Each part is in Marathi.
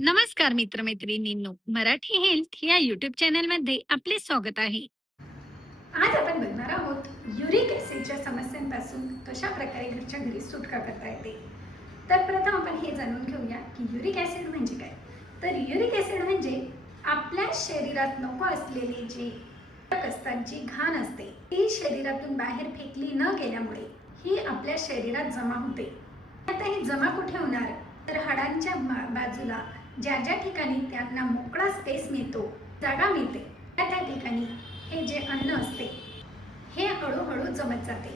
नमस्कार मित्रमैत्रिणींनो, मराठी हेल्थ या यूट्यूब चॅनलमध्ये आपले स्वागत आहे. आज आपण बघणार आहोत युरिक ॲसिडच्या समस्यांपासून कशा प्रकारे घरच्या घरी सुटका करता येते. तर प्रथम आपण हे जाणून घेऊया की युरिक ॲसिड म्हणजे काय. तर युरिक ॲसिड म्हणजे आपल्या शरीरात नको असलेली जी घटक असतात, जी घाण असते, ती शरीरातून बाहेर फेकली न गेल्यामुळे ही आपल्या शरीरात जमा होते. आता ही जमा कुठे होणार, तर हाडांच्या बाजूला ज्या ज्या ठिकाणी त्यांना मोकळा स्पेस मिळतो, जागा मिळते, त्या त्या ठिकाणी हे जे अन्न असते हे हळूहळू जमत जाते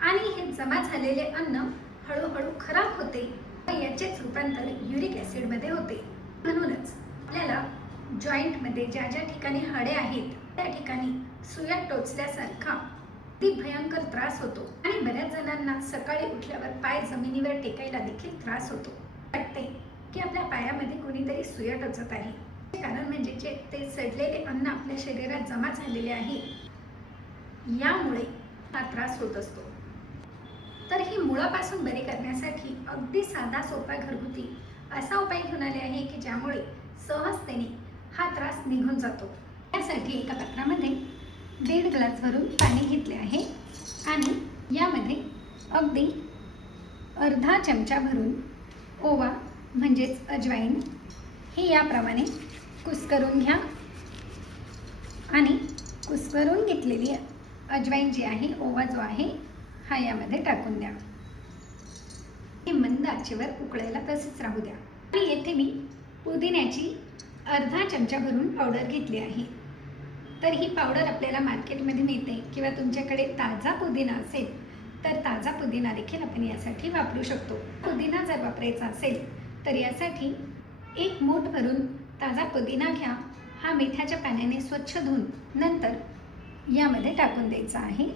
आणि हे जमा झालेले अन्न हळूहळू खराब होते व याचेच रूपांतर युरिक ॲसिडमध्ये होते. म्हणूनच आपल्याला जॉईंटमध्ये ज्या ज्या ठिकाणी हाडे आहेत त्या ठिकाणी सुया टोचल्यासारखा ती भयंकर त्रास होतो आणि बऱ्याच जणांना सकाळी उठल्यावर पाय जमिनीवर टेकायला देखील त्रास होतो. वाटते की आपल्या पायामध्ये कोणीतरी सुया टोचत आहे. कारण म्हणजे जे ते सडलेले अन्न आपल्या शरीरात जमा झालेले आहे, यामुळे हा त्रास होत असतो. तर ही मुळापासून बरे करण्यासाठी अगदी साधा सोपा घरगुती असा उपाय घेऊन आले आहे की ज्यामुळे सहजतेने हा त्रास निघून जातो. त्यासाठी एका पात्रामध्ये 1.5 ग्लास भरून पाणी घेतले आहे आणि यामध्ये अगदी अर्धा चमचा भरून ओवा म्हणजेच अजवाईन हे याप्रमाणे कुस्करून घ्या आणि कुस्करून घेतलेली अजवाईन जी आहे, ओवा जो आहे हा यामध्ये टाकून द्या. हे मंद आचेवर उकळायला तसेच राहू द्या. आणि येथे मी पुदिन्याची अर्धा चमचा भरून पावडर घेतली आहे. तर ही पावडर आपल्याला मार्केटमध्ये मिळते किंवा तुमच्याकडे ताजा पुदिना असेल तर ताजा पुदिना देखील आपण यासाठी वापरू शकतो. पुदिना जर वापरायचा असेल तर यासाठी 1 मूठ भरून ताजा पुदिना घ्या. हा मिठाच्या पाण्याने स्वच्छ धुवून नंतर यामध्ये टाकून द्यायचा आहे.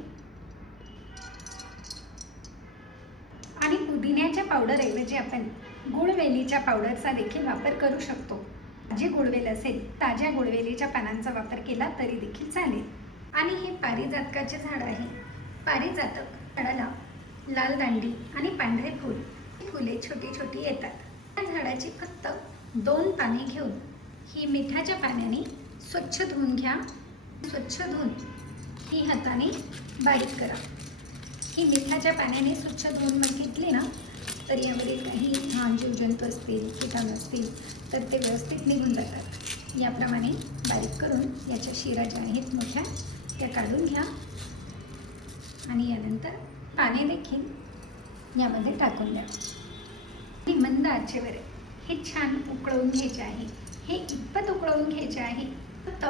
आणि पुदिन्याच्या पावडरऐवजी आपण गुळवेलीच्या पावडरचा देखील वापर करू शकतो. जे गुळवेल असेल ताज्या गुळवेलीच्या पानांचा वापर केला तरी देखील चालेल. आणि हे पारिजातकाचे झाड आहे. पारिजातक झाडाला लाल दांडी आणि पांढरे फूल, फुले छोटी छोटी येतात. त्या झाडाची फक्त 2 पाने घेऊन ही मिठाच्या पाण्याने स्वच्छ धुवून घ्या. स्वच्छ धुवून ही हाताने बारीक करा. ही मिठाच्या पाण्याने स्वच्छ धुवून मग घेतली ना तर यावरील काही घाण जीवजंतू असतील, कीटाणू असतील तर ते व्यवस्थित निघून जातात. याप्रमाणे बारीक करून याच्या शिरा ज्या आहेत मोठ्या त्या काढून घ्या आणि यानंतर पाणी देखील यामध्ये टाकून द्या. आणि मंद आचेवर हे छान उकळवून घ्यायचे आहे. हे इतपत उकळवून घ्यायचे आहे, फक्त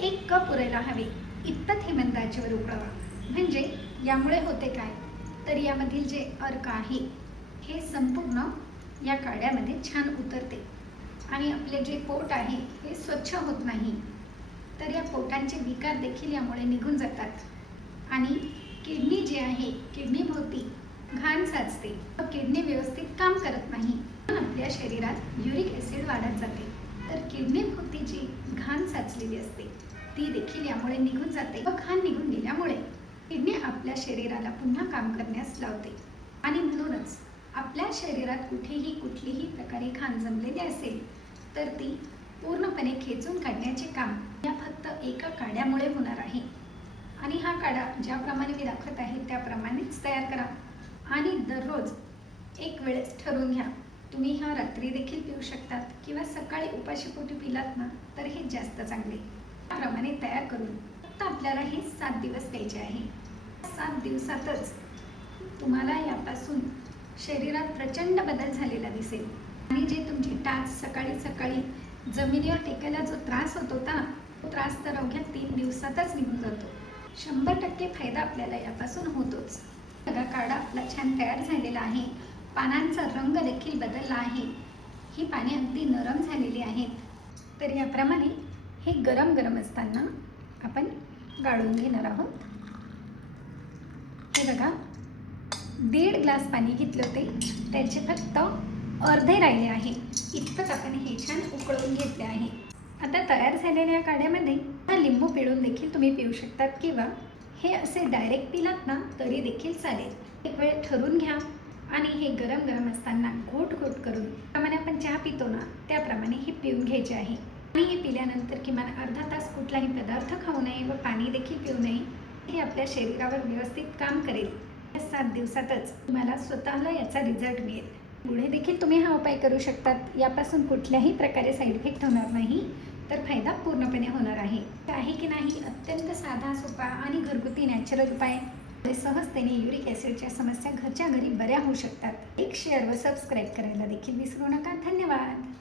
1 कप उरायला हवे इतपत हे मंद आचेवर उकळवा. म्हणजे यामुळे होते काय, तर यामधील जे अर्क आहे हे संपूर्ण या काड्यामध्ये छान उतरते आणि आपले जे पोट आहे हे स्वच्छ होत नाही. तर या पोटांचे विकार देखील यामुळे निघून जातात आणि किडनी जी आहे, किडनीभोवती घाण साचते व किडनी व्यवस्थित काम करत नाही. आपल्या शरीरात युरिक ॲसिड वाढत जाते. तर किडनीभोवती जी घाण साचलेली असते ती देखील यामुळे निघून जाते व घाण निघून गेल्यामुळे किडनी आपल्या शरीराला पुन्हा काम करण्यास लावते. आणि म्हणूनच आपल्या शरीरात कुठलीही प्रकारे घाण जमलेली असेल तर ती पूर्णपणे खेचून काढण्याचे काम या फक्त एका काड्यामुळे होणार आहे. आणि हा काढा ज्याप्रमाणे मी दाखवत आहे त्याप्रमाणेच तयार करा आणि दररोज एक वेळेस ठरवून घ्या. तुम्ही हा रात्री देखील पिऊ शकतात किंवा सकाळी उपाशीपोटी पिलात ना तर हे जास्त चांगले. त्याप्रमाणे तयार करून फक्त आपल्याला हे 7 दिवस प्यायचे आहे. 7 दिवसातच तुम्हाला यापासून शरीरात प्रचंड बदल झालेला दिसेल आणि जे तुमची टाच सकाळी सकाळी जमिनीवर टेकायला जो त्रास होत होता तो त्रास तर अवघ्या 3 दिवसातच निघून जातो. 100% फायदा आपल्याला यापासून होतोच. बघा, काढा आपला छान तयार झालेला आहे. पानांचा रंग देखील बदलला आहे. ही पाने अगदी नरम झालेली आहेत. तर याप्रमाणे हे गरम गरम असताना आपण गाळून घेणार आहोत. हे बघा, 1.5 ग्लास पाणी घेतले होते त्याचे फक्त अर्धे राहिले आहे इतपत आपण हे छान उकळवून घेतले आहे. आता तयार झालेल्या काढ्यामध्ये हा लिंबू पिळून देखील तुम्ही पिऊ शकतात किंवा हे असे डायरेक्ट पिलात ना तरी देखील चालेल. एक वेळ ठरवून घ्या आणि हे गरम गरम असताना घोट घोट करून त्याप्रमाणे आपण आपण चहा पितो ना त्याप्रमाणे हे पिऊन घ्यायचे आहे. आणि हे पिल्यानंतर किमान अर्धा तास कुठलाही पदार्थ खाऊ नये व पाणी देखील पिऊ नये. हे आपल्या शरीरावर व्यवस्थित काम करेल. या 7 दिवसातच तुम्हाला स्वतःला याचा रिझल्ट मिळेल. पुढे देखील तुम्ही हा उपाय करू शकतात. यापासून कुठल्याही प्रकारे साईड इफेक्ट होणार नाही, तर फायदा पूर्णपणे होणार आहे की नाही. अत्यंत साधा, सोपा आणि घरगुती नॅचरल उपाय सहजतेने युरिक ॲसिडच्या समस्या घरच्या घरी बऱ्या होऊ शकतात. एक शेअर व सबस्क्राईब करायला देखील विसरू नका. धन्यवाद.